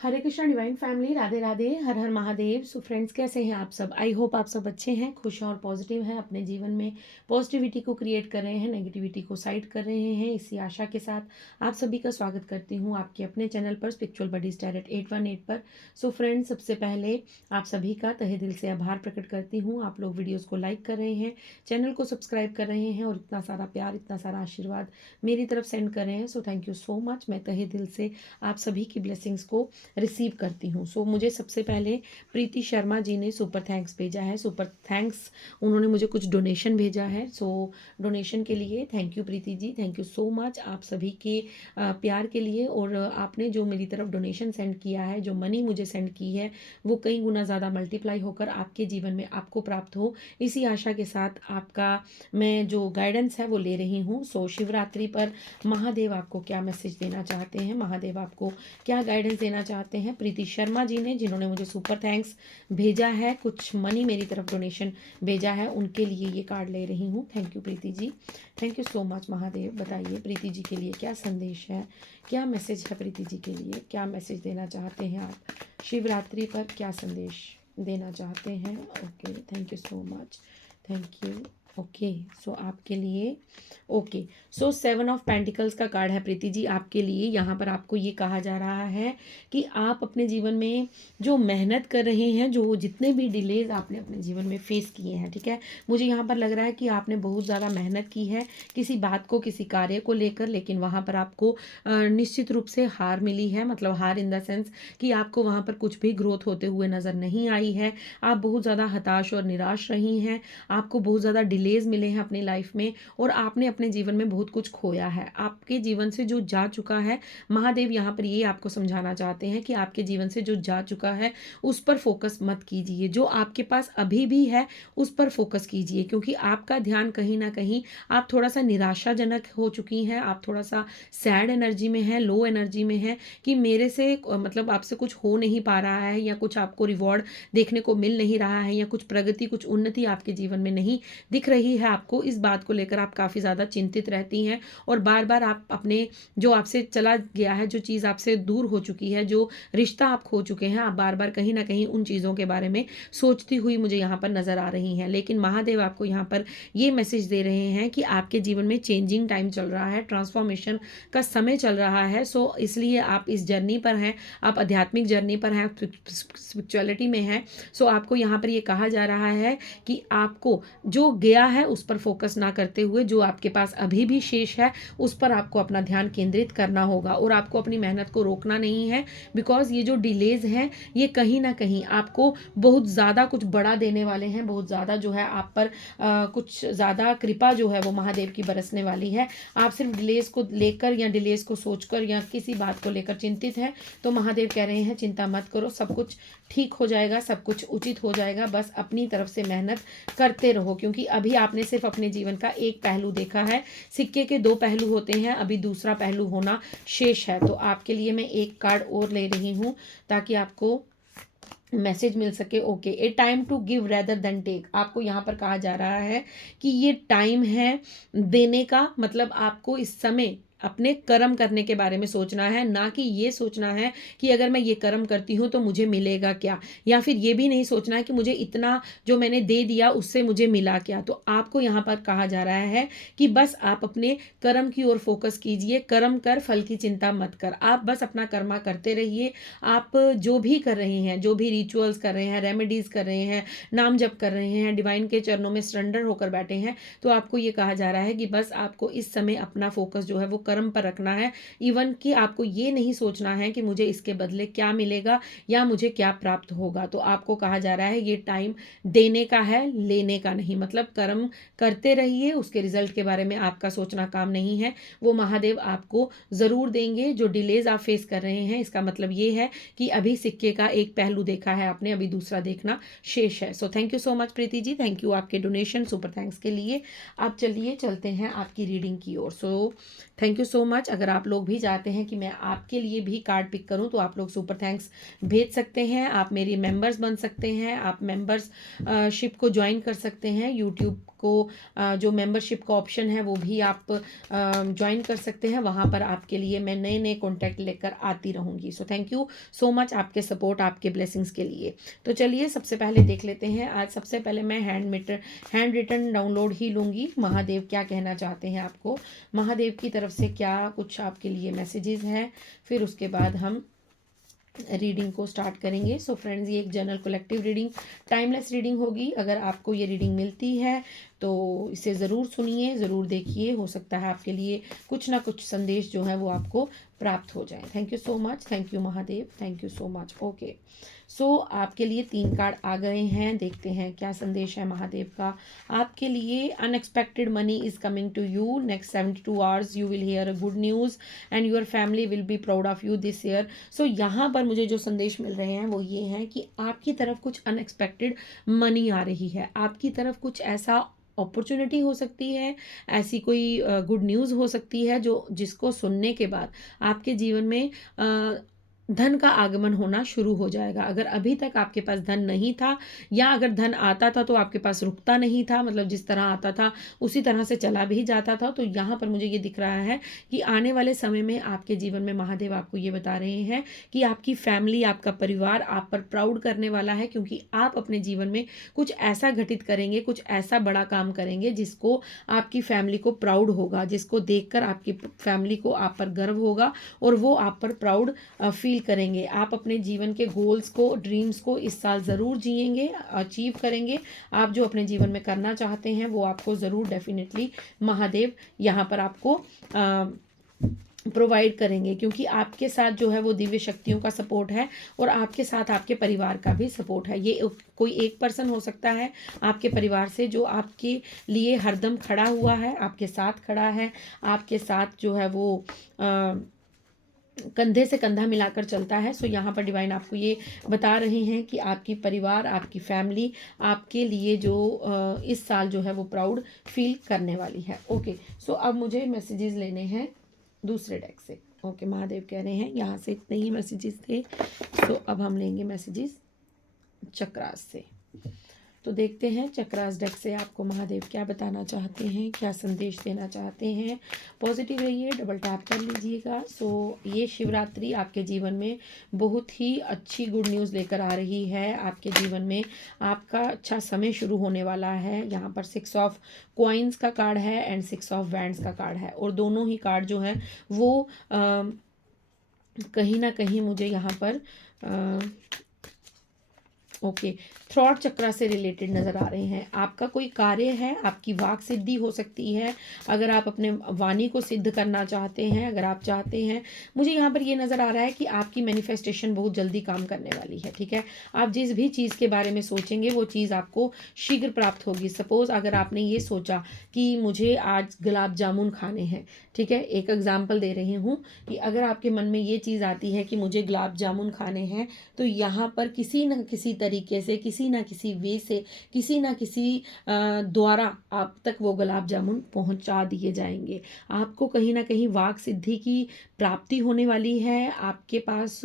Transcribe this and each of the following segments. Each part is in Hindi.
हरे कृष्णा डिवाइन फैमिली, राधे राधे, हर हर महादेव। सो फ्रेंड्स, कैसे हैं आप सब? आई होप आप सब अच्छे हैं, खुश हैं और पॉजिटिव हैं। अपने जीवन में पॉजिटिविटी को क्रिएट कर रहे हैं, नेगेटिविटी को साइड कर रहे हैं। इसी आशा के साथ आप सभी का स्वागत करती हूँ आपके अपने चैनल पर, स्पिरिचुअल बडीज टैरोट 818 पर। सो फ्रेंड्स, सबसे पहले आप सभी का तहे दिल से आभार प्रकट करती हूँ। आप लोग वीडियोज़ को लाइक कर रहे हैं, चैनल को सब्सक्राइब कर रहे हैं और इतना सारा प्यार, इतना सारा आशीर्वाद मेरी तरफ सेंड कर रहे हैं। सो थैंक यू सो मच। मैं तहे दिल से आप सभी की ब्लेसिंग्स को रिसीव करती हूँ। सो मुझे सबसे पहले प्रीति शर्मा जी ने सुपर थैंक्स भेजा है। सुपर थैंक्स, उन्होंने मुझे कुछ डोनेशन भेजा है। सो डोनेशन के लिए thank you Preeti ji, thank you so much आप सभी के प्यार के लिए। और आपने जो मेरी तरफ डोनेशन सेंड किया है, जो मनी मुझे सेंड की है, वो कई गुना ज़्यादा मल्टीप्लाई होकर आपके जीवन में आपको प्राप्त हो, इसी आशा के साथ आपका मैं जो गाइडेंस है वो ले रही हूँ। सो शिवरात्रि पर महादेव आपको क्या मैसेज देना चाहते हैं, महादेव आपको क्या गाइडेंस देना चाहते हैं? प्रीति शर्मा जी ने, जिन्होंने मुझे सुपर थैंक्स भेजा है, कुछ मनी मेरी तरफ डोनेशन भेजा है, उनके लिए ये कार्ड ले रही हूँ। Thank you Preeti ji, thank you so much. Mahadev बताइए प्रीति जी के लिए क्या संदेश है, क्या मैसेज है प्रीति जी के लिए, क्या मैसेज देना चाहते हैं आप? शिवरात्रि पर क्या संदेश देना चाहते हैं? Okay, thank you so much, thank you. Okay, so आपके लिए ओके, सो 7 ऑफ पेंटिकल्स का कार्ड है प्रीति जी आपके लिए। यहाँ पर आपको ये कहा जा रहा है कि आप अपने जीवन में जो मेहनत कर रहे हैं, जो जितने भी डिलेज आपने अपने जीवन में फेस किए हैं, ठीक है, मुझे यहाँ पर लग रहा है कि आपने बहुत ज़्यादा मेहनत की है किसी बात को, किसी कार्य को लेकर, लेकिन वहाँ पर आपको निश्चित रूप से हार मिली है। मतलब हार इन द सेंस कि आपको वहाँ पर कुछ भी ग्रोथ होते हुए नज़र नहीं आई है। आप बहुत ज़्यादा हताश और निराश रही हैं, आपको बहुत ज़्यादा डिलेज मिले हैं अपनी लाइफ में, और आपने अपने जीवन में बहुत कुछ खोया है। आपके जीवन से जो जा चुका है, महादेव यहाँ पर ये आपको समझाना चाहते हैं कि आपके जीवन से जो जा चुका है उस पर फोकस मत कीजिए, जो आपके पास अभी भी है उस पर फोकस कीजिए, क्योंकि आपका ध्यान कहीं ना कहीं, आप थोड़ा सा निराशाजनक हो चुकी हैं, आप थोड़ा सा सैड एनर्जी में है, लो एनर्जी में है कि मेरे से मतलब आपसे कुछ हो नहीं पा रहा है, या कुछ आपको रिवॉर्ड देखने को मिल नहीं रहा है, या कुछ प्रगति, कुछ उन्नति आपके जीवन में नहीं दिख रही है आपको। इस बात को लेकर आप काफ़ी ज़्यादा चिंतित रहती हैं, और बार बार आप अपने जो आपसे चला गया है, जो चीज़ आपसे दूर हो चुकी है, जो रिश्ता आप खो चुके हैं, आप बार बार कहीं ना कहीं उन चीज़ों के बारे में सोचती हुई मुझे यहाँ पर नज़र आ रही हैं। लेकिन महादेव आपको यहाँ पर ये मैसेज दे रहे हैं कि आपके जीवन में चेंजिंग टाइम चल रहा है, ट्रांसफॉर्मेशन का समय चल रहा है। सो इसलिए आप इस जर्नी पर हैं, आप आध्यात्मिक जर्नी पर हैं, स्पिरिचुअलिटी में हैं। सो आपको यहाँ पर ये कहा जा रहा है कि आपको जो गया है उस पर फोकस ना करते हुए, जो आपके पास अभी भी शेष है उस पर आपको अपना ध्यान केंद्रित करना होगा, और आपको अपनी मेहनत को रोकना नहीं है। बिकॉज ये जो डिलेज हैं, ये कहीं ना कहीं आपको बहुत ज़्यादा कुछ बड़ा देने वाले हैं, बहुत ज़्यादा जो है आप पर कुछ ज़्यादा कृपा जो है वो महादेव की बरसने वाली है। आप सिर्फ डिलेज को लेकर या डिलेज को सोचकर या किसी बात को लेकर चिंतित हैं, तो महादेव कह रहे हैं चिंता मत करो, सब कुछ ठीक हो जाएगा, सब कुछ उचित हो जाएगा। बस अपनी तरफ से मेहनत करते रहो, क्योंकि अभी आपने सिर्फ अपने जीवन का एक पहलू देखा है। सिक्के के 2 पहलू होते हैं, अभी दूसरा पहलू होना शेष है। तो आपके लिए मैं एक कार्ड और ले रही हूँ ताकि आपको मैसेज मिल सके। Okay, a time to give rather than take, आपको यहाँ पर कहा जा रहा है कि ये टाइम है देने का। मतलब आपको इस समय अपने कर्म करने के बारे में सोचना है, ना कि ये सोचना है कि अगर मैं ये कर्म करती हूँ तो मुझे मिलेगा क्या, या फिर ये भी नहीं सोचना है कि मुझे इतना जो मैंने दे दिया उससे मुझे मिला क्या। तो आपको यहाँ पर कहा जा रहा है कि बस आप अपने कर्म की ओर फोकस कीजिए, कर्म कर फल की चिंता मत कर, आप बस अपना कर्मा करते रहिए। आप जो भी कर रहे हैं, जो भी रिचुअल्स कर रहे हैं, रेमेडीज कर रहे हैं, नाम जप कर रहे हैं, डिवाइन के चरणों में सरेंडर होकर बैठे हैं, तो आपको ये कहा जा रहा है कि बस आपको इस समय अपना फोकस जो है वो कर्म पर रखना है। इवन कि आपको ये नहीं सोचना है कि मुझे इसके बदले क्या मिलेगा या मुझे क्या प्राप्त होगा। तो आपको कहा जा रहा है ये टाइम देने का है, लेने का नहीं। मतलब कर्म करते रहिए, उसके रिजल्ट के बारे में आपका सोचना काम नहीं है, वो महादेव आपको ज़रूर देंगे। जो डिलेज आप फेस कर रहे हैं, इसका मतलब ये है कि अभी सिक्के का एक पहलू देखा है आपने, अभी दूसरा देखना शेष है। So thank you so much Preeti ji, thank you आपके डोनेशन, सुपर थैंक्स के लिए। आप चलिए चलते हैं आपकी रीडिंग की ओर। So thank you so much. अगर आप लोग भी चाहते हैं कि मैं आपके लिए भी कार्ड पिक करूं, तो आप लोग सुपर थैंक्स भेज सकते हैं, आप मेरी मेंबर्स बन सकते हैं, आप मेंबर्स शिप को ज्वाइन कर सकते हैं, यूट्यूब आपको जो मेंबरशिप का ऑप्शन है वो भी आप ज्वाइन कर सकते हैं। वहाँ पर आपके लिए मैं नए नए कॉन्टैक्ट लेकर आती रहूँगी। सो थैंक यू सो मच आपके सपोर्ट, आपके ब्लेसिंग्स के लिए। तो चलिए सबसे पहले देख लेते हैं। आज सबसे पहले मैं हैंड रिटन डाउनलोड ही लूँगी। महादेव क्या कहना चाहते हैं आपको, महादेव की तरफ से क्या कुछ आपके लिए मैसेजेस हैं, फिर उसके बाद हम रीडिंग को स्टार्ट करेंगे। सो फ्रेंड्स, ये एक general collective reading, timeless reading होगी। अगर आपको ये रीडिंग मिलती है तो इसे ज़रूर सुनिए, ज़रूर देखिए। हो सकता है आपके लिए कुछ ना कुछ संदेश जो है वो आपको प्राप्त हो जाए। Thank you so much, thank you Mahadev, thank you so much. Okay, so आपके लिए 3 कार्ड आ गए हैं। देखते हैं क्या संदेश है महादेव का आपके लिए। Unexpected money is coming to you. Next 72 hours you will hear a good news and your family will be proud of you this year. So यहाँ पर मुझे जो संदेश मिल रहे हैं वो ये हैं कि आपकी तरफ कुछ अनएक्सपेक्टेड मनी आ रही है। आपकी तरफ कुछ ऐसा अपॉर्चुनिटी हो सकती है, ऐसी कोई गुड न्यूज़ हो सकती है जो जिसको सुनने के बाद आपके जीवन में धन का आगमन होना शुरू हो जाएगा। अगर अभी तक आपके पास धन नहीं था, या अगर धन आता था तो आपके पास रुकता नहीं था, मतलब जिस तरह आता था उसी तरह से चला भी जाता था, तो यहाँ पर मुझे ये दिख रहा है कि आने वाले समय में आपके जीवन में महादेव आपको ये बता रहे हैं कि आपकी फैमिली, आपका परिवार आप पर प्राउड करने वाला है, क्योंकि आप अपने जीवन में कुछ ऐसा घटित करेंगे, कुछ ऐसा बड़ा काम करेंगे जिसको आपकी फैमिली को प्राउड होगा, जिसको देखकर आपकी फैमिली को आप पर गर्व होगा और वो आप पर प्राउड फील करेंगे। आप अपने जीवन के गोल्स को, ड्रीम्स को इस साल ज़रूर जिएंगे, अचीव करेंगे। आप जो अपने जीवन में करना चाहते हैं वो आपको ज़रूर डेफिनेटली महादेव यहाँ पर आपको प्रोवाइड करेंगे, क्योंकि आपके साथ जो है वो दिव्य शक्तियों का सपोर्ट है और आपके साथ आपके परिवार का भी सपोर्ट है। ये कोई एक पर्सन हो सकता है आपके परिवार से जो आपके लिए हरदम खड़ा हुआ है, आपके साथ खड़ा है, आपके साथ जो है वो कंधे से कंधा मिलाकर चलता है। सो यहाँ पर डिवाइन आपको ये बता रहे हैं कि आपकी परिवार, आपकी फैमिली आपके लिए जो इस साल जो है वो प्राउड फील करने वाली है। ओके, सो अब मुझे मैसेजेस लेने हैं दूसरे डेक से। ओके, महादेव कह रहे हैं यहाँ से इतने ही मैसेजेस थे। सो अब हम लेंगे मैसेजेस चक्रास से। तो देखते हैं चक्रास डेक से आपको महादेव क्या बताना चाहते हैं, क्या संदेश देना चाहते हैं। पॉजिटिव रहिए, डबल टैप कर लीजिएगा। सो ये शिवरात्रि आपके जीवन में बहुत ही अच्छी गुड न्यूज़ लेकर आ रही है। आपके जीवन में आपका अच्छा समय शुरू होने वाला है। यहाँ पर 6 ऑफ कॉइन्स का कार्ड है एंड 6 ऑफ वैंड्स का कार्ड है, और दोनों ही कार्ड जो है वो कहीं ना कहीं मुझे यहाँ पर ओके थ्रॉट चक्रा से रिलेटेड नज़र आ रहे हैं। आपका कोई कार्य है, आपकी वाक सिद्धि हो सकती है। अगर आप अपने वाणी को सिद्ध करना चाहते हैं, अगर आप चाहते हैं, मुझे यहाँ पर ये नज़र आ रहा है कि आपकी मैनिफेस्टेशन बहुत जल्दी काम करने वाली है। ठीक है, आप जिस भी चीज़ के बारे में सोचेंगे वो चीज़ आपको शीघ्र प्राप्त होगी। सपोज़ अगर आपने ये सोचा कि मुझे आज गुलाब जामुन खाने हैं, ठीक है, एक एग्जाम्पल दे रही हूँ कि अगर आपके मन में ये चीज़ आती है कि मुझे गुलाब जामुन खाने हैं, तो यहाँ पर किसी न किसी तरीके से, किसी ना किसी वे से, किसी ना किसी द्वारा आप तक वो गुलाब जामुन पहुंचा दिए जाएंगे। आपको कहीं ना कहीं वाक सिद्धि की प्राप्ति होने वाली है। आपके पास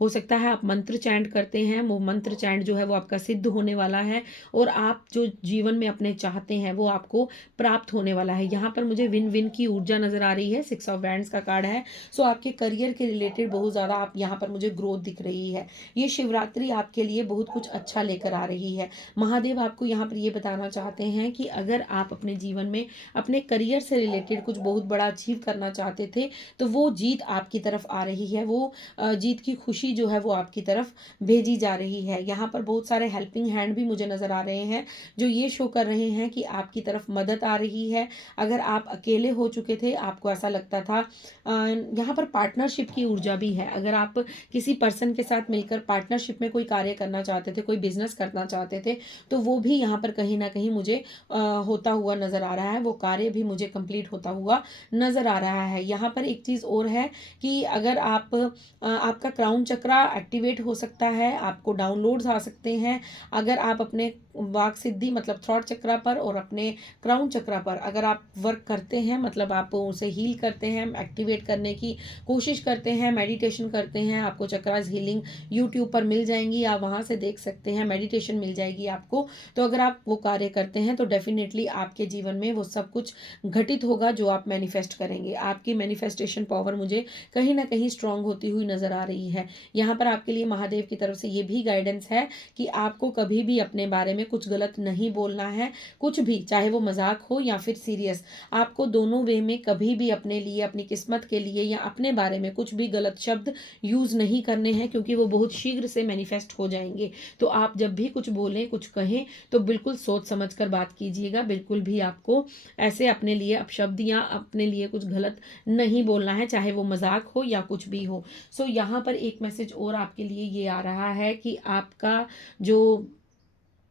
हो सकता है आप मंत्र चैंट करते हैं, वो मंत्र चैंट जो है वो आपका सिद्ध होने वाला है, और आप जो जीवन में अपने चाहते हैं वो आपको प्राप्त होने वाला है। यहाँ पर मुझे विन विन की ऊर्जा नज़र आ रही है। 6 ऑफ वैंड्स का कार्ड है। सो आपके करियर के रिलेटेड बहुत ज़्यादा आप यहाँ पर मुझे ग्रोथ दिख रही है। ये शिवरात्रि आपके लिए बहुत कुछ अच्छा लेकर आ रही है। महादेव आपको यहाँ पर ये बताना चाहते हैं कि अगर आप अपने जीवन में अपने करियर से रिलेटेड कुछ बहुत बड़ा अचीव करना चाहते थे, तो वो जीत आपकी तरफ आ रही है। वो जीत की खुशी जो है वो आपकी तरफ भेजी जा रही है। यहाँ पर बहुत सारे हेल्पिंग हैंड भी मुझे नज़र आ रहे हैं जो ये शो कर रहे हैं कि आपकी तरफ मदद आ रही है। अगर आप अकेले हो चुके थे, आपको ऐसा लगता था, यहाँ पर पार्टनरशिप की ऊर्जा भी है। अगर आप किसी पर्सन के साथ मिलकर पार्टनरशिप में कोई कार्य करना चाहते थे, कोई बिजनेस करना चाहते थे, तो वो भी यहाँ पर कहीं ना कहीं मुझे होता हुआ नज़र आ रहा है। वो कार्य भी मुझे कंप्लीट होता हुआ नज़र आ रहा है। यहाँ पर एक चीज़ और है कि अगर आपका क्राउन चक्रा एक्टिवेट हो सकता है, आपको डाउनलोड्स आ सकते हैं। अगर आप अपने वाक सिद्धि मतलब थ्रॉट चक्रा पर और अपने क्राउन चक्रा पर अगर आप वर्क करते हैं, मतलब आप उसे हील करते हैं, एक्टिवेट करने की कोशिश करते हैं, मेडिटेशन करते हैं, आपको चक्रास हीलिंग यूट्यूब पर मिल जाएंगी, आप वहाँ से देख सकते हैं, मेडिटेशन मिल जाएगी आपको। तो अगर आप वो कार्य करते हैं तो डेफिनेटली आपके जीवन में वो सब कुछ घटित होगा जो आप मैनिफेस्ट करेंगे। आपकी मैनिफेस्टेशन पावर मुझे कहीं ना कहीं स्ट्रांग होती हुई नजर आ रही है। यहाँ पर आपके लिए महादेव की तरफ से ये भी गाइडेंस है कि आपको कभी भी अपने बारे में कुछ गलत नहीं बोलना है, कुछ भी, चाहे वो मजाक हो या फिर सीरियस, आपको दोनों वे में कभी भी अपने लिए, अपनी किस्मत के लिए या अपने बारे में कुछ भी गलत शब्द यूज नहीं करने हैं, क्योंकि वो बहुत शीघ्र से मैनिफेस्ट हो जाएंगे। तो आप जब भी कुछ बोलें, कुछ कहें, तो बिल्कुल सोच समझ कर बात कीजिएगा। बिल्कुल भी आपको ऐसे अपने लिए अपशब्द या अपने लिए कुछ गलत नहीं बोलना है, चाहे वो मजाक हो या कुछ भी हो। सो यहाँ पर एक मैसेज और आपके लिए ये आ रहा है कि आपका जो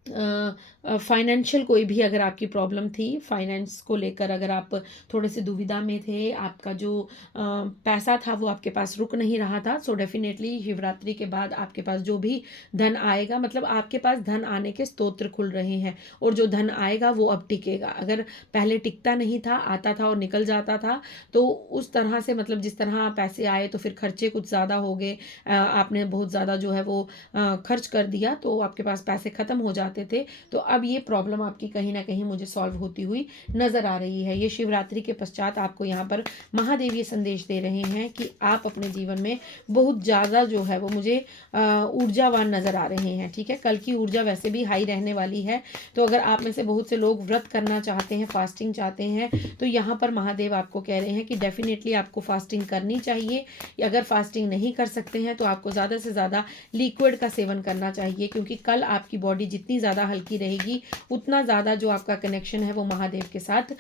फाइनेंशियल कोई भी अगर आपकी प्रॉब्लम थी, फाइनेंस को लेकर अगर आप थोड़े से दुविधा में थे, आपका जो पैसा था वो आपके पास रुक नहीं रहा था, सो डेफिनेटली शिवरात्रि के बाद आपके पास जो भी धन आएगा, मतलब आपके पास धन आने के स्तोत्र खुल रहे हैं और जो धन आएगा वो अब टिकेगा। अगर पहले टिकता नहीं था, आता था और निकल जाता था, तो उस तरह से, मतलब जिस तरह पैसे आए तो फिर खर्चे कुछ ज़्यादा हो गए, आपने बहुत ज़्यादा जो है वो खर्च कर दिया, तो आपके पास पैसे ख़त्म हो जाते थे। तो अब ये प्रॉब्लम आपकी कहीं ना कहीं मुझे सॉल्व होती हुई नजर आ रही है। ये शिवरात्रि के पश्चात आपको यहाँ पर महादेव ये संदेश दे रहे हैं कि आप अपने जीवन में बहुत ज़्यादा जो है वो मुझे ऊर्जावान नजर आ रहे हैं। ठीक है, कल की ऊर्जा वैसे भी हाई रहने वाली है, तो अगर आप में से बहुत से लोग व्रत करना चाहते हैं, फास्टिंग चाहते हैं, तो यहाँ पर महादेव आपको कह रहे हैं कि डेफिनेटली आपको फास्टिंग करनी चाहिए। अगर फास्टिंग नहीं कर सकते हैं तो आपको ज़्यादा से ज़्यादा लिक्विड का सेवन करना चाहिए, क्योंकि कल आपकी बॉडी जितनी ज़्यादा हल्की रहेगी उतना ज़्यादा जो आपका कनेक्शन है वो महादेव के साथ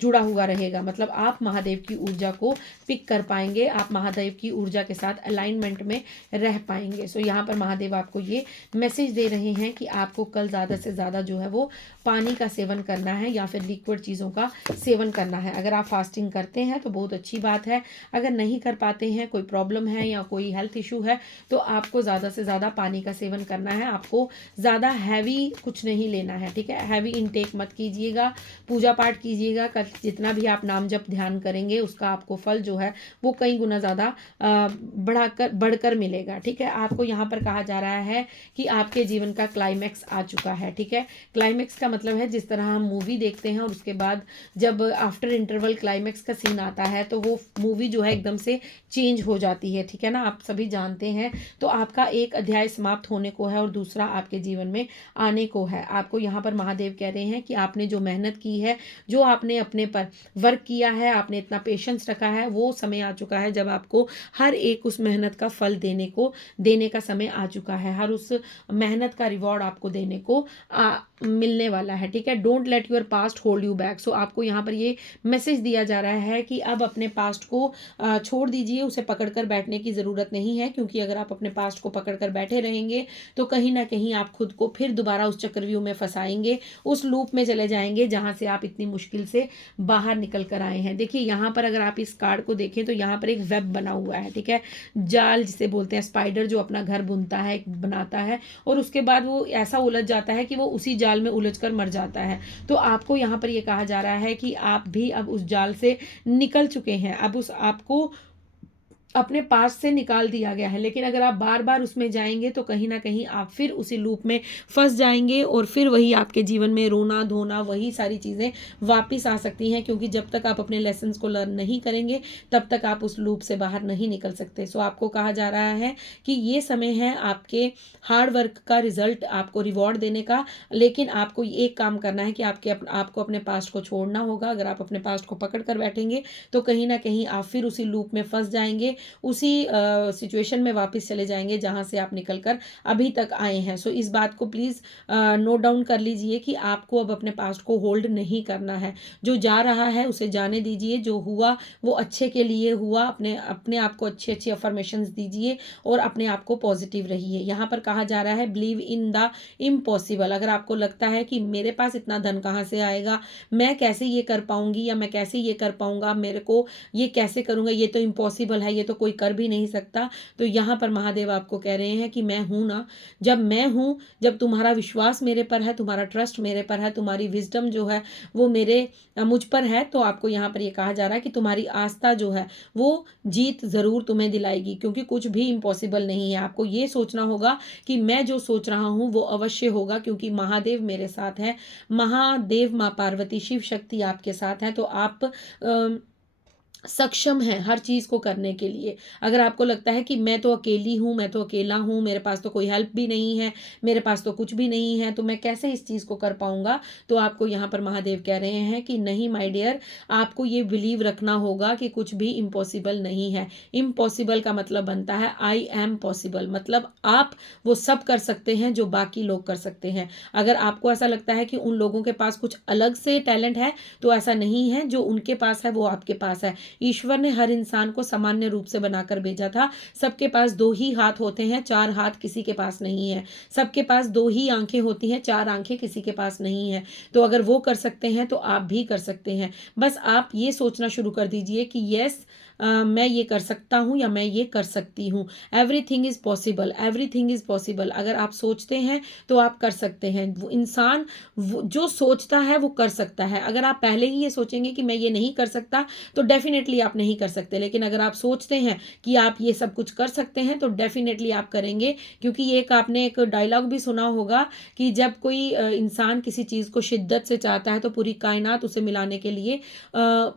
जुड़ा हुआ रहेगा। मतलब आप महादेव की ऊर्जा को पिक कर पाएंगे, आप महादेव की ऊर्जा के साथ अलाइनमेंट में रह पाएंगे। सो यहाँ पर महादेव आपको ये मैसेज दे रहे हैं कि आपको कल ज़्यादा से ज़्यादा जो है वो पानी का सेवन करना है या फिर लिक्विड चीज़ों का सेवन करना है। अगर आप फास्टिंग करते हैं तो बहुत अच्छी बात है, अगर नहीं कर पाते हैं, कोई प्रॉब्लम है या कोई हेल्थ इशू है, तो आपको ज़्यादा से ज़्यादा पानी का सेवन करना है। आपको ज़्यादा हैवी कुछ नहीं लेना है। ठीक है, हैवी इनटेक मत कीजिएगा, पूजा पाठ कीजिएगा, कल जितना भी आप नाम जप ध्यान करेंगे उसका आपको फल जो है वो कई गुना ज़्यादा बढ़कर मिलेगा। ठीक है, आपको यहाँ पर कहा जा रहा है कि आपके जीवन का क्लाइमैक्स आ चुका है। ठीक है, क्लाइमैक्स का मतलब है जिस तरह हम मूवी देखते हैं और उसके बाद जब आफ्टर इंटरवल क्लाइमैक्स का सीन आता है तो वो मूवी जो है एकदम से चेंज हो जाती है। ठीक है ना, आप सभी जानते हैं। तो आपका एक अध्याय समाप्त होने को है और दूसरा आपके जीवन में आने को है। आपको यहाँ पर महादेव कह रहे हैं कि आपने जो मेहनत की है, जो आपने अपने पर वर्क किया है, आपने इतना पेशेंस रखा है, वो समय आ चुका है जब आपको हर एक उस मेहनत का फल देने का समय आ चुका है। हर उस मेहनत का रिवॉर्ड आपको देने को मिलने वाला है। ठीक है, don't let your past hold you back. So आपको यहाँ पर ये मैसेज दिया जा रहा है कि अब अपने पास्ट को छोड़ दीजिए, उसे पकड़कर बैठने की ज़रूरत नहीं है, क्योंकि अगर आप अपने पास्ट को पकड़कर बैठे रहेंगे तो कहीं ना कहीं आप खुद को फिर दोबारा उस चक्रव्यूह में फंसाएंगे, उस लूप में चले जाएंगे जहां से आप इतनी मुश्किल से बाहर निकल कर आए हैं। देखिए यहाँ पर अगर आप इस कार्ड को देखें तो यहाँ पर एक वेब बना हुआ है। ठीक है, जाल जिसे बोलते हैं, स्पाइडर जो अपना घर बुनता है, बनाता है और उसके बाद वो ऐसा उलझ जाता है कि वो उसी जाल में उलझ कर मर जाता है। तो आपको यहाँ पर ये कहा जा रहा है कि आप भी अब उस जाल से निकल चुके हैं, अब उस आपको अपने पास से निकाल दिया गया है। लेकिन अगर आप बार बार उसमें जाएंगे तो कहीं ना कहीं आप फिर उसी लूप में फंस जाएंगे और फिर वही आपके जीवन में रोना धोना, वही सारी चीज़ें वापस आ सकती हैं, क्योंकि जब तक आप अपने लेसन्स को लर्न नहीं करेंगे तब तक आप उस लूप से बाहर नहीं निकल सकते। सो आपको कहा जा रहा है कि ये समय है आपके हार्ड वर्क का रिजल्ट, आपको रिवॉर्ड देने का। लेकिन आपको एक काम करना है कि आपको अपने पास्ट को छोड़ना होगा। अगर आप अपने पास्ट को पकड़ कर बैठेंगे तो कहीं ना कहीं आप फिर उसी लूप में फंस जाएंगे, उसी सिचुएशन में वापस चले जाएंगे जहां से आप निकलकर अभी तक आए हैं। सो इस बात को प्लीज़ नोट डाउन कर लीजिए कि आपको अब अपने पास्ट को होल्ड नहीं करना है। जो जा रहा है उसे जाने दीजिए, जो हुआ वो अच्छे के लिए हुआ। अपने आप को अच्छी अच्छी अफर्मेशंस दीजिए और अपने आप को पॉजिटिव रहिए। यहाँ पर कहा जा रहा है बिलीव इन द इम्पॉसिबल। अगर आपको लगता है कि मेरे पास इतना धन कहाँ से आएगा, मैं कैसे ये कर पाऊंगी या मैं कैसे ये कर पाऊंगा, मेरे को ये कैसे करूंगा, ये तो इम्पॉसिबल है, ये तो तो कोई कर भी नहीं सकता। तो यहाँ पर महादेव आपको कह रहे हैं कि मैं हूँ ना, जब मैं हूँ, जब तुम्हारा विश्वास मेरे पर है, तुम्हारा ट्रस्ट मेरे पर है, तुम्हारी विजडम जो है वो मुझ पर है, तो आपको यहाँ पर ये कहा जा रहा है कि तुम्हारी आस्था जो है वो जीत ज़रूर तुम्हें दिलाएगी, क्योंकि कुछ भी इम्पॉसिबल नहीं है। आपको ये सोचना होगा कि मैं जो सोच रहा हूँ वो अवश्य होगा, क्योंकि महादेव मेरे साथ है, महादेव, माँ पार्वती, शिव शक्ति आपके साथ है। तो आप सक्षम है हर चीज़ को करने के लिए। अगर आपको लगता है कि मैं तो अकेली हूँ, मैं तो अकेला हूँ, मेरे पास तो कोई हेल्प भी नहीं है, मेरे पास तो कुछ भी नहीं है, तो मैं कैसे इस चीज़ को कर पाऊँगा, तो आपको यहाँ पर महादेव कह रहे हैं कि नहीं माय डियर, आपको ये बिलीव रखना होगा कि कुछ भी इम्पॉसिबल नहीं है। इम्पॉसिबल का मतलब बनता है आई एम पॉसिबल, मतलब आप वो सब कर सकते हैं जो बाकी लोग कर सकते हैं। अगर आपको ऐसा लगता है कि उन लोगों के पास कुछ अलग से टैलेंट है, तो ऐसा नहीं है। जो उनके पास है वो आपके पास है। ईश्वर ने हर इंसान को सामान्य रूप से बनाकर भेजा था। सबके पास दो ही हाथ होते हैं, चार हाथ किसी के पास नहीं है। सबके पास दो ही आंखें होती हैं, चार आंखें किसी के पास नहीं है। तो अगर वो कर सकते हैं तो आप भी कर सकते हैं। बस आप ये सोचना शुरू कर दीजिए कि यस, मैं ये कर सकता हूँ या मैं ये कर सकती हूँ। Everything is possible, everything is possible. अगर आप सोचते हैं तो आप कर सकते हैं। वो इंसान जो सोचता है वो कर सकता है। अगर आप पहले ही ये सोचेंगे कि मैं ये नहीं कर सकता, तो डेफिनेटली आप नहीं कर सकते। लेकिन अगर आप सोचते हैं कि आप ये सब कुछ कर सकते हैं, तो डेफिनेटली आप करेंगे। क्योंकि एक आपने एक डायलॉग भी सुना होगा कि जब कोई इंसान किसी चीज़ को शिद्दत से चाहता है तो पूरी कायनात उसे मिलाने के लिए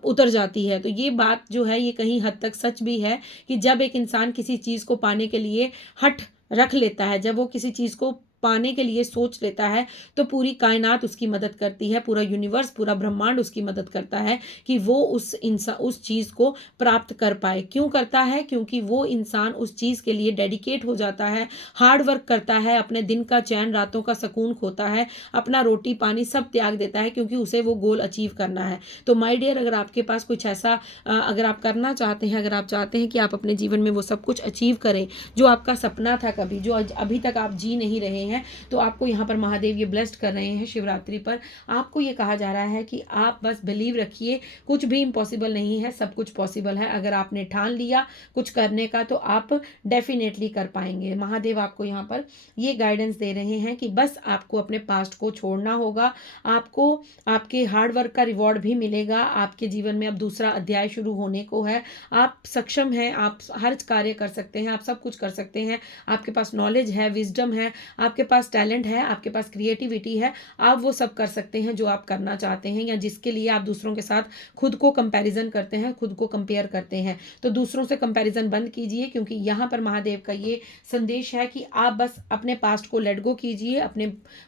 उतर जाती है। तो ये बात जो है ये कहीं हद तक सच भी है कि जब एक इंसान किसी चीज़ को पाने के लिए हठ रख लेता है, जब वो किसी चीज़ को पाने के लिए सोच लेता है, तो पूरी कायनात उसकी मदद करती है, पूरा यूनिवर्स, पूरा ब्रह्मांड उसकी मदद करता है कि वो उस चीज़ को प्राप्त कर पाए। क्यों करता है? क्योंकि वो इंसान उस चीज़ के लिए डेडिकेट हो जाता है, हार्ड वर्क करता है, अपने दिन का चैन, रातों का सुकून खोता है, अपना रोटी पानी सब त्याग देता है, क्योंकि उसे वो गोल अचीव करना है। तो माय डियर, अगर आपके पास कुछ ऐसा अगर आप करना चाहते हैं, अगर आप चाहते हैं कि आप अपने जीवन में वो सब कुछ अचीव करें जो आपका सपना था कभी, जो अभी तक आप जी नहीं रहे हैं, तो आपको यहाँ पर महादेव ये ब्लेस्ड कर रहे हैं शिवरात्रि पर। आपको ये कहा जा रहा है कि आप बस बिलीव रखिए, कुछ भी इम्पॉसिबल नहीं है, सब कुछ पॉसिबल है। अगर आपने ठान लिया कुछ करने का, तो आप डेफिनेटली कर पाएंगे। महादेव आपको यहाँ पर ये गाइडेंस दे रहे हैं कि बस आपको अपने पास्ट को छोड़ना होगा, आपको आपके हार्डवर्क का रिवॉर्ड भी मिलेगा। आपके जीवन में अब दूसरा अध्याय शुरू होने को है। आप सक्षम हैं, आप हर कार्य कर सकते हैं, आप सब कुछ कर सकते हैं। आपके पास नॉलेज है, विजडम है, आपके पास टैलेंट है, आपके पास क्रिएटिविटी है। आप वो सब कर सकते हैं जो आप करना चाहते हैं, या जिसके लिए आप दूसरों के साथ खुद को कंपैरिजन करते हैं, खुद को कंपेयर करते हैं। तो दूसरों से कंपैरिजन बंद कीजिए, क्योंकि यहाँ पर महादेव का ये संदेश है कि आप बस अपने पास्ट को लेट गो कीजिए, अपने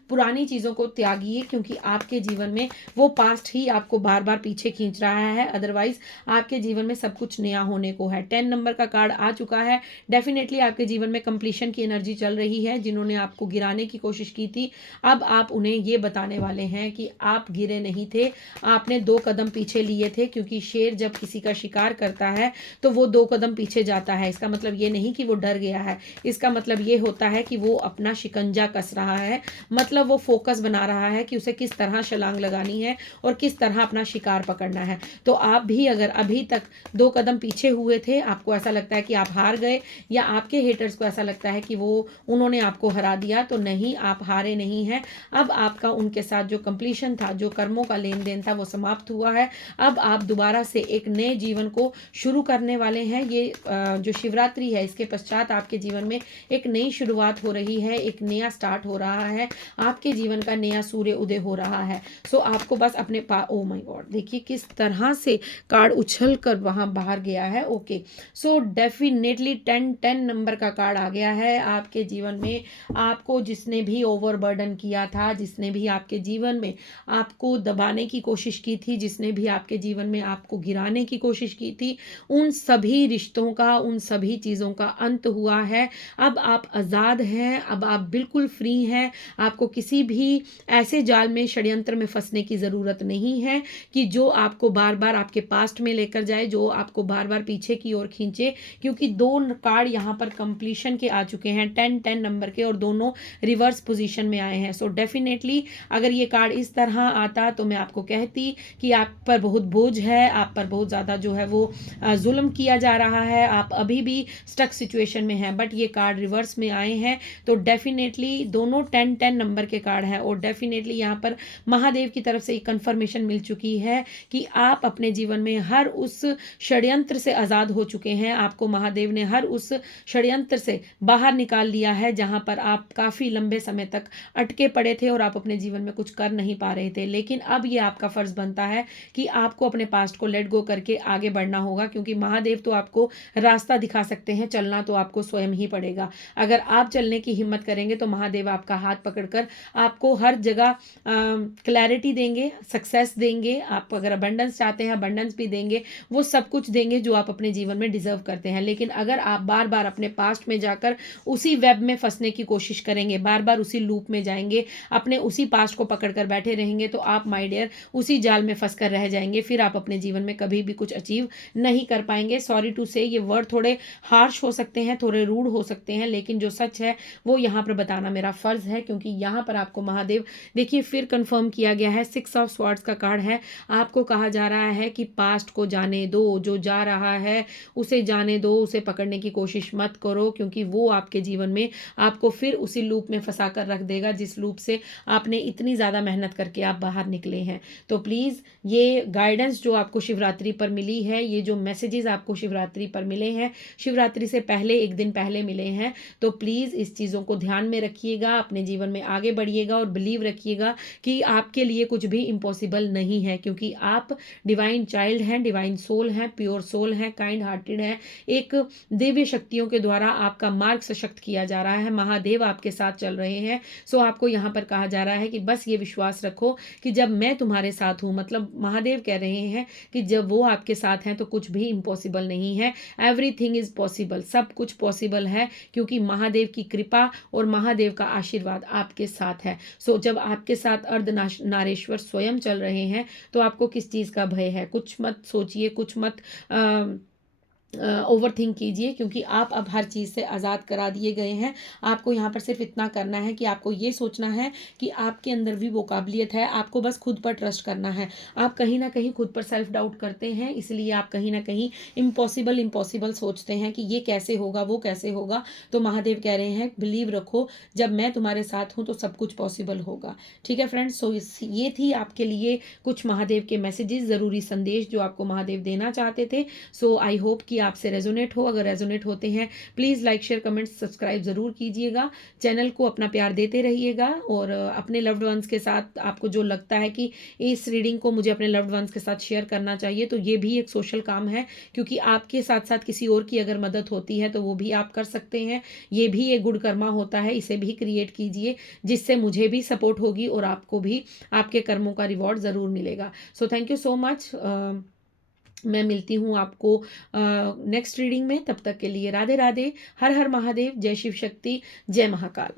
पुरानी चीज़ों को त्यागिए, क्योंकि आपके जीवन में वो पास्ट ही आपको बार बार पीछे खींच रहा है। अदरवाइज आपके जीवन में सब कुछ नया होने को है। 10 नंबर का कार्ड आ चुका है। डेफिनेटली आपके जीवन में कंप्लीशन की एनर्जी चल रही है। जिन्होंने आपको गिराने की कोशिश की थी, अब आप उन्हें ये बताने वाले हैं कि आप गिरे नहीं थे, आपने 2 कदम पीछे लिए थे। क्योंकि शेर जब किसी का शिकार करता है तो वो 2 कदम पीछे जाता है। इसका मतलब ये नहीं कि वो डर गया है, इसका मतलब ये होता है कि वो अपना शिकंजा कस रहा है, मतलब वो फोकस बना रहा है कि उसे किस तरह छलांग लगानी है और किस तरह अपना शिकार पकड़ना है। तो आप भी अगर अभी तक 2 कदम पीछे हुए थे, आपको ऐसा लगता है कि आप हार गए, या आपके हेटर्स को ऐसा लगता है कि उन्होंने आपको हरा दिया, तो नहीं, आप हारे नहीं हैं। अब आपका उनके साथ जो कंप्लीशन था, जो कर्मों का लेन देन था, वो समाप्त हुआ है। अब आप दोबारा से एक नए जीवन को शुरू करने वाले हैं। ये जो शिवरात्रि है, इसके पश्चात आपके जीवन में एक नई शुरुआत हो रही है, एक नया स्टार्ट हो रहा है, आपके जीवन का नया सूर्य उदय हो रहा है। सो आपको बस अपने ओ माय गॉड, देखिए किस तरह से कार्ड उछल कर वहां बाहर गया है। ओके, सो डेफिनेटली 10 नंबर का कार्ड आ गया है। आपके जीवन में आपको जिसने भी ओवरबर्डन किया था, जिसने भी आपके जीवन में आपको दबाने की कोशिश की थी, जिसने भी आपके जीवन में आपको गिराने की कोशिश की थी, उन सभी रिश्तों का, उन सभी चीज़ों का अंत हुआ है। अब आप आज़ाद हैं, अब आप बिल्कुल फ्री हैं। आपको किसी भी ऐसे जाल में, षड्यंत्र में फंसने की ज़रूरत नहीं है कि जो आपको बार बार आपके पास्ट में लेकर जाए, जो आपको बार बार पीछे की ओर खींचे। क्योंकि 2 कार्ड यहाँ पर कंप्लीशन के आ चुके हैं, 10 नंबर के, और दोनों रिवर्स पोजीशन में आए हैं। सो डेफिनेटली अगर ये कार्ड इस तरह आता तो मैं आपको कहती कि आप पर बहुत बोझ है, आप पर बहुत ज़्यादा जो है वो जुल्म किया जा रहा है, आप अभी भी स्टक सिचुएशन में हैं। बट ये कार्ड रिवर्स में आए हैं तो डेफिनेटली दोनों 10-10 नंबर के कार्ड हैं और डेफिनेटली यहाँ पर महादेव की तरफ से एक कन्फर्मेशन मिल चुकी है कि आप अपने जीवन में हर उस षड्यंत्र से आज़ाद हो चुके हैं। आपको महादेव ने हर उस षड्यंत्र से बाहर निकाल लिया है जहाँ पर आप काफ़ी लंबे समय तक अटके पड़े थे और आप अपने जीवन में कुछ कर नहीं पा रहे थे। लेकिन अब ये आपका फ़र्ज़ बनता है कि आपको अपने पास्ट को लेट गो करके आगे बढ़ना होगा, क्योंकि महादेव तो आपको रास्ता दिखा सकते हैं, चलना तो आपको स्वयं ही पड़ेगा। अगर आप चलने की हिम्मत करेंगे तो महादेव आपका हाथ पकड़कर आपको हर जगह क्लैरिटी देंगे, सक्सेस देंगे। आप अगर अबंडेंस चाहते हैं अबंडेंस भी देंगे, वो सब कुछ देंगे जो आप अपने जीवन में डिजर्व करते हैं। लेकिन अगर आप बार बार अपने पास्ट में जाकर उसी वेब में फंसने की कोशिश करेंगे, बार बार उसी लूप में जाएंगे, अपने उसी पास्ट को पकड़ कर बैठे रहेंगे, तो आप माय डियर उसी जाल में फंस कर रह जाएंगे। फिर आप अपने जीवन में कभी भी कुछ अचीव नहीं कर पाएंगे। सॉरी टू से ये वर्ड थोड़े हार्श हो सकते हैं, थोड़े रूड हो सकते हैं, लेकिन जो सच है वो यहाँ पर बताना मेरा फर्ज है, क्योंकि यहाँ पर आपको महादेव देखिए फिर कंफर्म किया गया है। 6 ऑफ स्वॉर्ड्स का कार्ड है। आपको कहा जा रहा है कि पास्ट को जाने दो, जो जा रहा है उसे जाने दो, उसे पकड़ने की कोशिश मत करो, क्योंकि वो आपके जीवन में आपको फिर उसी लूप में फंसा कर रख देगा जिस लूप से आपने इतनी ज़्यादा मेहनत करके आप बाहर निकले हैं। तो प्लीज़ ये गाइडेंस जो आपको शिवरात्रि पर मिली है, ये जो मैसेजेस आपको शिवरात्रि पर मिले हैं, शिवरात्रि से पहले एक दिन पहले मिले हैं, तो प्लीज़ इस चीज़ों को ध्यान में रखिएगा, अपने जीवन में आगे बढ़िएगा और बिलीव रखिएगा कि आपके लिए कुछ भी इम्पॉसिबल नहीं है, क्योंकि आप डिवाइन चाइल्ड हैं, डिवाइन सोल हैं, प्योर सोल हैं, काइंड हार्टेड हैं। एक दिव्य शक्तियों के द्वारा आपका मार्ग सशक्त किया जा रहा है, महादेव आपके साथ चल रहे हैं। सो आपको यहाँ पर कहा जा रहा है कि बस ये विश्वास रखो कि जब मैं तुम्हारे साथ हूँ, मतलब महादेव कह रहे हैं कि जब वो आपके साथ हैं तो कुछ भी इम्पॉसिबल नहीं है। एवरीथिंग इज पॉसिबल, सब कुछ पॉसिबल है, क्योंकि महादेव की कृपा और महादेव का आशीर्वाद आपके साथ है। सो जब आपके साथ अर्धनारेश्वर स्वयं चल रहे हैं तो आपको किस चीज़ का भय है? कुछ मत सोचिए, कुछ मत ओवर थिंक कीजिए, क्योंकि आप अब हर चीज़ से आज़ाद करा दिए गए हैं। आपको यहाँ पर सिर्फ इतना करना है कि आपको ये सोचना है कि आपके अंदर भी वो काबिलियत है, आपको बस खुद पर ट्रस्ट करना है। आप कहीं ना कहीं खुद पर सेल्फ डाउट करते हैं, इसलिए आप कहीं ना कहीं इम्पॉसिबल सोचते हैं कि ये कैसे होगा, वो कैसे होगा। तो महादेव कह रहे हैं बिलीव रखो, जब मैं तुम्हारे साथ हूँ तो सब कुछ पॉसिबल होगा। ठीक है फ्रेंड्स, सो ये थी आपके लिए कुछ महादेव के मैसेजेस, ज़रूरी संदेश जो आपको महादेव देना चाहते थे। सो आई होप कि आपसे रेजोनेट हो। अगर रेजोनेट होते हैं please like share comment subscribe ज़रूर कीजिएगा, चैनल को अपना प्यार देते रहिएगा, और अपने लव्ड वंस के साथ आपको जो लगता है कि इस रीडिंग को मुझे अपने लव्ड वंस के साथ शेयर करना चाहिए, तो ये भी एक सोशल काम है, क्योंकि आपके साथ साथ किसी और की अगर मदद होती है तो वो भी आप कर सकते हैं। ये भी एक गुड कर्मा होता है, इसे भी क्रिएट कीजिए, जिससे मुझे भी सपोर्ट होगी और आपको भी आपके कर्मों का रिवॉर्ड ज़रूर मिलेगा। सो थैंक यू सो मच। मैं मिलती हूँ आपको नेक्स्ट रीडिंग में। तब तक के लिए राधे राधे, हर हर महादेव, जय शिव शक्ति, जय महाकाल।